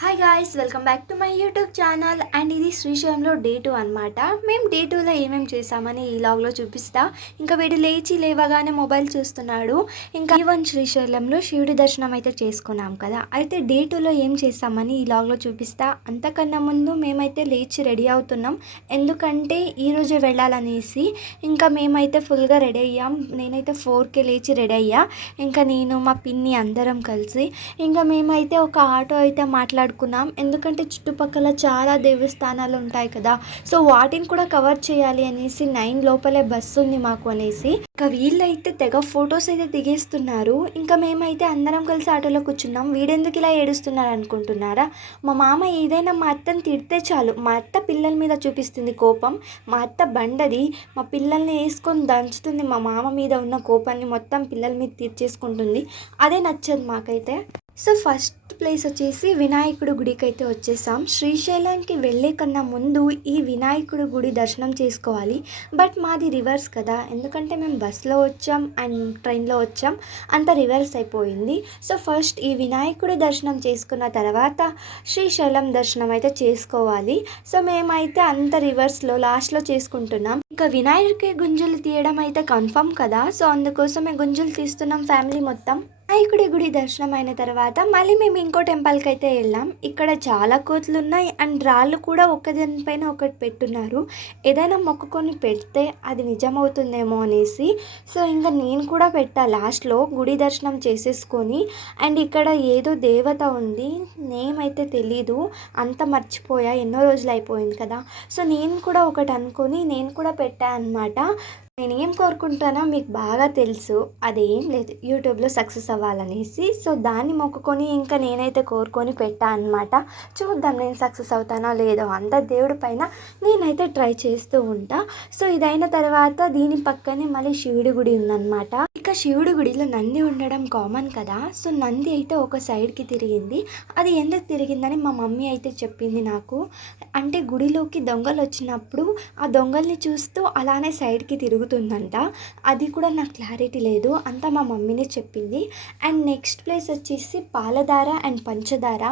Hi guys, welcome back to my YouTube channel. And ఇది శ్రీశైలంలో day 2 అనమాట. మేము డే 2లో ఏమేమి చేసామని ఈ లాగ్లో చూపిస్తా. ఇంకా వీడు లేవగానే మొబైల్ చూస్తున్నాడు. ఇంకా ఈవెన్ శ్రీశైలంలో శివుడి దర్శనం అయితే చేసుకున్నాం కదా. అయితే డే 2లో ఏం చేసామని ఈ లాగ్లో చూపిస్తా. అంతకన్నా ముందు మేమైతే లేచి రెడీ అవుతున్నాం, ఎందుకంటే ఈరోజే వెళ్ళాలనేసి. ఇంకా మేమైతే ఫుల్గా రెడీ అయ్యాం. నేనైతే 4కే లేచి రెడీ అయ్యా. ఇంకా నేను మా పిన్ని అందరం కలిసి ఇంకా మేమైతే ఒక ఆటో అయితే మాట్లాడుకున్నాం, ఎందుకంటే చుట్టుపక్కల చాలా దేవస్థానాలు ఉంటాయి కదా. సో వాటిని కూడా కవర్ చేయాలి అనేసి 9 లోపలే బస్సు ఉంది మాకు అనేసి. ఇంకా వీళ్ళైతే తెగ ఫొటోస్ అయితే దిగేస్తున్నారు. ఇంకా మేమైతే అందరం కలిసి ఆటోలో కూర్చున్నాం. వీడెందుకు ఇలా ఏడుస్తున్నారు అనుకుంటున్నారా? మా మామ ఏదైనా మా అత్తని తిడితే చాలు, మా అత్త పిల్లల మీద చూపిస్తుంది కోపం. మా అత్త బండది, మా పిల్లల్ని వేసుకొని దంచుతుంది. మా మామ మీద ఉన్న కోపాన్ని మొత్తం పిల్లల మీద తీర్చేసుకుంటుంది. అదే నచ్చదు మాకైతే. సో ఫస్ట్ ప్లేస్ వచ్చేసి వినాయకుడి గుడికి అయితే వచ్చేసాం. శ్రీశైలానికి వెళ్ళే కన్నా ముందు ఈ వినాయకుడి గుడి దర్శనం చేసుకోవాలి. బట్ మాది రివర్స్ కదా, ఎందుకంటే మేము బస్లో వచ్చాం అండ్ ట్రైన్లో వచ్చాం, అంత రివర్స్ అయిపోయింది. సో ఫస్ట్ ఈ వినాయకుడి దర్శనం చేసుకున్న తర్వాత శ్రీశైలం దర్శనం అయితే చేసుకోవాలి. సో మేమైతే అంత రివర్స్లో లాస్ట్లో చేసుకుంటున్నాం. ఇంకా వినాయకుడికి గుంజులు తీయడం అయితే కన్ఫర్మ్ కదా, సో అందుకోసమే గుంజులు తీస్తున్నాం ఫ్యామిలీ మొత్తం. వినాయకుడి గుడి దర్శనం అయిన తర్వాత మళ్ళీ మేము ఇంకో టెంపుల్కి అయితే వెళ్ళాం. ఇక్కడ చాలా కోతులు ఉన్నాయి అండ్ రాళ్ళు కూడా ఒకదానిపైన ఒకటి పెట్టున్నారు. ఏదైనా మొక్కుకొని పెడితే అది నిజమవుతుందేమో అనేసి. సో ఇంకా నేను కూడా పెట్టా లాస్ట్లో గుడి దర్శనం చేసేసుకొని. అండ్ ఇక్కడ ఏదో దేవత ఉంది, నేమ్ అయితే తెలీదు, అంత మర్చిపోయా, ఎన్నో రోజులు అయిపోయింది కదా. సో నేను కూడా ఒకటి అనుకొని నేను కూడా పెట్టా అనమాట. నేను ఏం కోరుకుంటానో మీకు బాగా తెలుసు, అదేం లేదు, యూట్యూబ్లో సక్సెస్ అవ్వాలనేసి. సో దాన్ని మొక్కుకొని ఇంకా నేనైతే కోరుకొని పెట్టా అనమాట. చూద్దాం నేను సక్సెస్ అవుతానో లేదో, అంత దేవుడి పైన నేనైతే ట్రై చేస్తూ ఉంటా. సో ఇదైన తర్వాత దీని పక్కనే మళ్ళీ శివుడి గుడి ఉందన్నమాట. ఇక శివుడి గుడిలో నంది ఉండడం కామన్ కదా. సో నంది అయితే ఒక సైడ్కి తిరిగింది. అది ఎందుకు తిరిగిందని మా మమ్మీ అయితే చెప్పింది నాకు. అంటే గుడిలోకి దొంగలు వచ్చినప్పుడు ఆ దొంగల్ని చూస్తూ అలానే సైడ్కి తిరుగుతుందంట. అది కూడా నాకు క్లారిటీ లేదు, అంతా మా మమ్మీనే చెప్పింది. అండ్ నెక్స్ట్ ప్లేస్ వచ్చేసి పాలధార అండ్ పంచదార.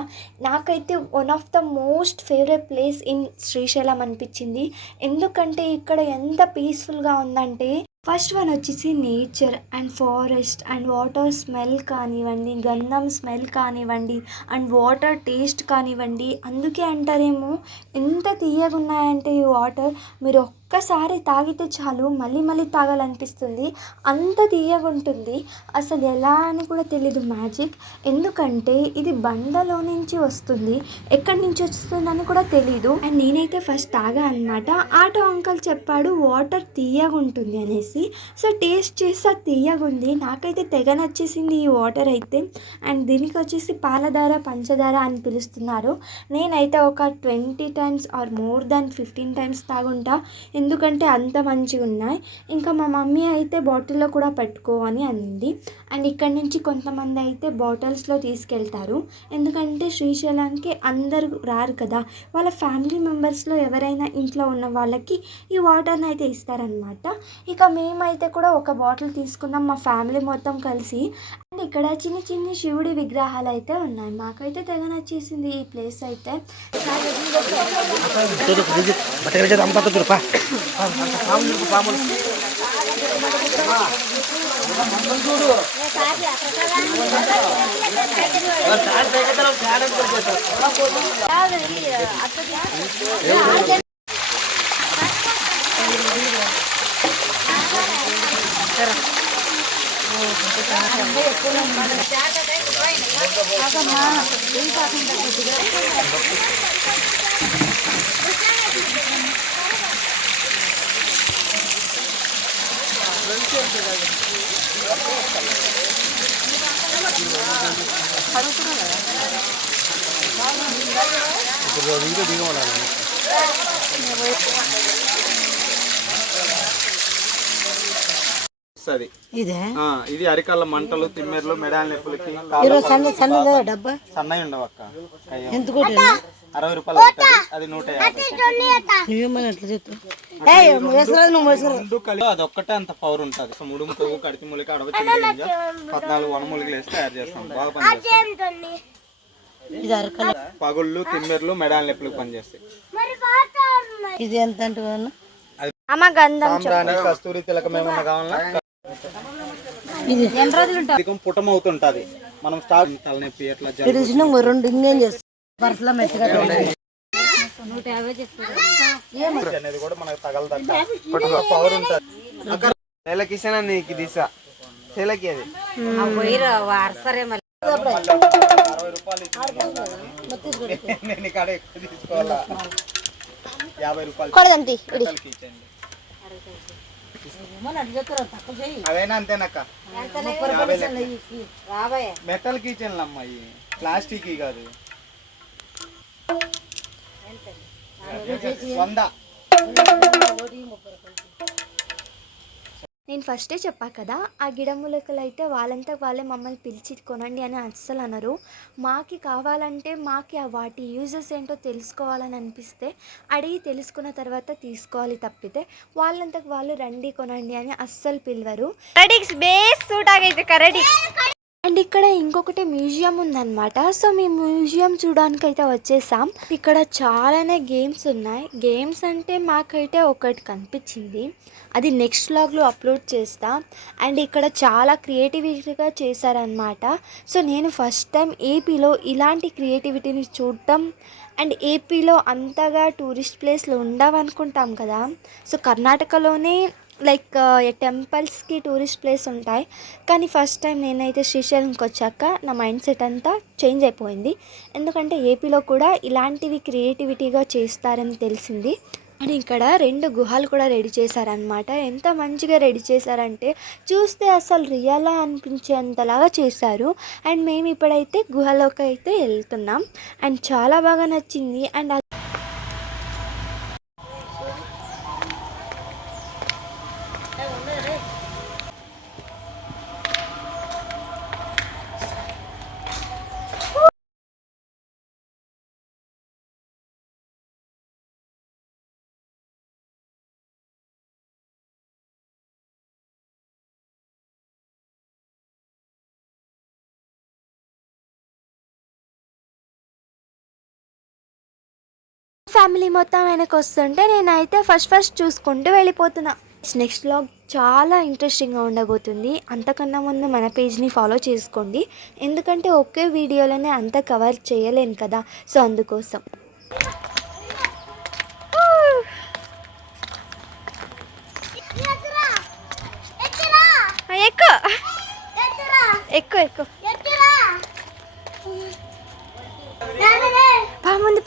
నాకైతే one of the most favourite place in Srisailam అనిపించింది, ఎందుకంటే ఇక్కడ ఎంత పీస్ఫుల్గా ఉందంటే ఫస్ట్ వన్ వచ్చేసి nature and forest and water smell కానివ్వండి, గంధం స్మెల్ కానివ్వండి, అండ్ వాటర్ టేస్ట్ కానివ్వండి. అందుకే అంటారేమో ఎంత తీయగా ఉన్నాయంటే ఈ వాటర్, మీరు ఒక్కసారి తాగితే చాలు మళ్ళీ మళ్ళీ తాగాలనిపిస్తుంది, అంత తీయగా ఉంటుంది. అసలు ఎలా అని కూడా తెలీదు మ్యాజిక్, ఎందుకంటే ఇది బండలో నుంచి వస్తుంది, ఎక్కడి నుంచి వస్తుందని కూడా తెలీదు. అండ్ నేనైతే ఫస్ట్ తాగా అనమాట. ఆటో అంకల్ చెప్పాడు వాటర్ తీయగా ఉంటుంది అనేసి. సో టేస్ట్ చేస్తే తీయగా ఉంది, నాకైతే తెగ నచ్చేసింది ఈ వాటర్ అయితే. అండ్ దీనికి వచ్చేసి పాలధార పంచదార అని పిలుస్తున్నారు. నేనైతే ఒక 20 times or more than 15 times తాగుంటా, ఎందుకంటే అంత మంచిగా ఉన్నాయి. ఇంకా మా మమ్మీ అయితే బాటిల్లో కూడా పెట్టుకో అని అనింది. అండ్ ఇక్కడ నుంచి కొంతమంది అయితే బాటిల్స్లో తీసుకెళ్తారు, ఎందుకంటే శ్రీశైలానికి అందరూ రారు కదా, వాళ్ళ ఫ్యామిలీ మెంబర్స్లో ఎవరైనా ఇంట్లో ఉన్న వాళ్ళకి ఈ వాటర్ని అయితే ఇస్తారనమాట. ఇక మేమైతే కూడా ఒక బాటిల్ తీసుకున్నాం మా ఫ్యామిలీ మొత్తం కలిసి. అండ్ ఇక్కడ చిన్న చిన్న శివుడి విగ్రహాలు అయితే ఉన్నాయి. మాకైతే తెగ నచ్చేసింది ఈ ప్లేస్ అయితే. ఇది అరికాళ్ళ మంటలు, తిమ్మెర్లు, మెడాల నొప్పులకి సన్నయి ఉండవు అక్క. 60 రూపాయలు అది 150. అది ఒక్కటే అంత పవర్ ఉంటుంది. ముడుము కొవ్వు, కడితి మూలిక, అడవ, 14 వనమూలికలు వేసి తయారు చేస్తాం. బాగా పనిచేస్తాం. ఇది అరకల. పగుళ్ళు తిమ్మెర్లు మెడాల నొప్పులకు పనిచేస్తాయి. ఇది ఎంత అంటున్నాను? అమ్మ గంధం సాంబ్రాణి కస్తూరి తిలకం ఏమన్నా కావాలా? ఇది ఎన్ని రోజులు ఉంటావు? అధికం పుటం అవుతుంటది. మనం స్టార్ట్ తలనొప్పి ఎట్లా తెలిసిన రెండు ఇంకేం చేస్తాం పర్సలో మెత్తగా అనేది కూడా మనకు తగలదంట. పవర్ ఉంటుంది. నెలకిసాన నీకు దిశ నెలకి అది 60 రూపాయలు. నేను ఇక్కడ ఎక్కువ తీసుకోవాలా? 50 రూపాయలు అవేనా అంతేనక్క. మెటల్ కిచెన్లు అమ్మాయి, ప్లాస్టిక్ కాదు. 100. నేను ఫస్టే చెప్పా కదా, ఆ గిడమూలికలు అయితే వాళ్ళంతా వాళ్ళే మమ్మల్ని పిలిచి కొనండి అని అస్సలు అనరు. మాకి కావాలంటే మాకి వాటి యూజెస్ ఏంటో తెలుసుకోవాలని అనిపిస్తే అడిగి తెలుసుకున్న తర్వాత తీసుకోవాలి తప్పితే వాళ్ళంతకు వాళ్ళు రండి కొనండి అని అస్సలు పిలవరు. అండ్ ఇక్కడ ఇంకొకటి మ్యూజియం ఉందన్నమాట. సో మేము మ్యూజియం చూడడానికి అయితే వచ్చేసాం. ఇక్కడ చాలానే గేమ్స్ ఉన్నాయి. గేమ్స్ అంటే మాకైతే ఒకటి కనిపించింది, అది నెక్స్ట్ వ్లాగ్లో అప్లోడ్ చేస్తా. అండ్ ఇక్కడ చాలా క్రియేటివిటీగా చేశారనమాట. సో నేను ఫస్ట్ టైం ఏపీలో ఇలాంటి క్రియేటివిటీని చూడటం. అండ్ ఏపీలో అంతగా టూరిస్ట్ ప్లేస్లు ఉండవు అనుకుంటాం కదా. సో కర్ణాటకలోనే లైక్ టెంపుల్స్కి టూరిస్ట్ ప్లేస్ ఉంటాయి, కానీ ఫస్ట్ టైం నేనైతే శ్రీశైలంకి వచ్చాక నా మైండ్ సెట్ అంతా చేంజ్ అయిపోయింది. ఎందుకంటే ఏపీలో కూడా ఇలాంటివి క్రియేటివిటీగా చేస్తారని తెలిసింది. అండ్ ఇక్కడ 2 గుహలు కూడా రెడీ చేశారనమాట. ఎంత మంచిగా రెడీ చేశారంటే చూస్తే అసలు రియల్గా అనిపించేంతలాగా చేశారు. అండ్ మేము ఇప్పుడైతే గుహలోకి అయితే వెళ్తున్నాం. అండ్ చాలా బాగా నచ్చింది. అండ్ ఫ్యామిలీ మొత్తం వెనక్కి వస్తుంటే నేనైతే ఫస్ట్ చూసుకుంటూ వెళ్ళిపోతున్నా. నెక్స్ట్ వ్లాగ్ చాలా ఇంట్రెస్టింగ్గా ఉండబోతుంది. అంతకన్నా ముందు మన పేజ్ని ఫాలో చేసుకోండి, ఎందుకంటే ఒకే వీడియోలోనే అంతా కవర్ చేయలేను కదా. సో అందుకోసం ఎక్కువ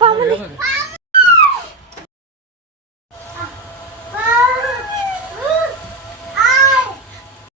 పాముంది